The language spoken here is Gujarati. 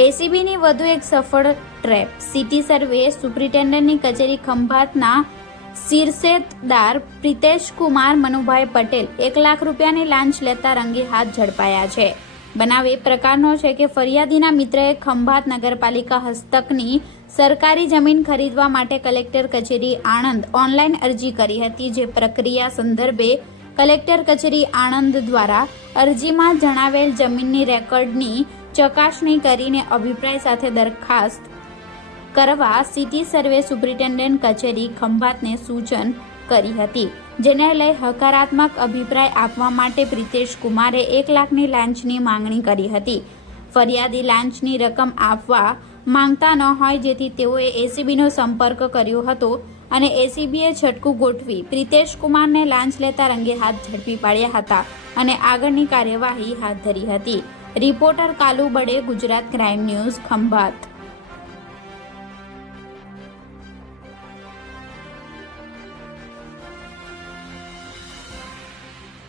એસીબીની વધુ એક સફળ ટ્રેપ. સિટી સર્વે સુપ્રિન્ટેન્ડન્ટની કચેરી ખંભાતના શિરસેતદાર પ્રિતેશ કુમાર મનુભાઈ પટેલ 1 લાખ રૂપિયાની લાંચ લેતા રંગે હાથ ઝડપાયા છે. બનાવ એ પ્રકારનો છે કે ફરિયાદીના મિત્રએ ખંભાત નગરપાલિકા હસ્તકની સરકારી જમીન ખરીદવા માટે કલેક્ટર કચેરી આણંદ ઓનલાઈન અરજી કરી હતી. જે પ્રક્રિયા સંદર્ભે કલેક્ટર કચેરી આણંદ દ્વારા અરજીમાં જણાવેલ જમીનની રેકોર્ડની ચકાસણી કરીને અભિપ્રાય સાથે દરખાસ્ત કરવા સિટી સર્વે સુપ્રિન્ટેન્ડન્ટ કચેરી ખંભાતને સૂચન કરી હતી. જેને લઈ હકારાત્મક અભિપ્રાય આપવા માટે પ્રિતેશ કુમારે 1 લાખની લાંચની માંગણી કરી હતી. ફરિયાદી લાંચની રકમ આપવા માંગતા ન હોય જેથી તેઓએ એસીબીનો સંપર્ક કર્યો હતો અને એસીબીએ છટકું ગોઠવી પ્રિતેશ કુમારને લાંચ લેતા રંગે હાથ ઝડપી પાડ્યા હતા અને આગળની કાર્યવાહી હાથ ધરી હતી. રિપોર્ટર કાલુ બડે, ગુજરાત ક્રાઇમ ન્યૂઝ, ખંભાત.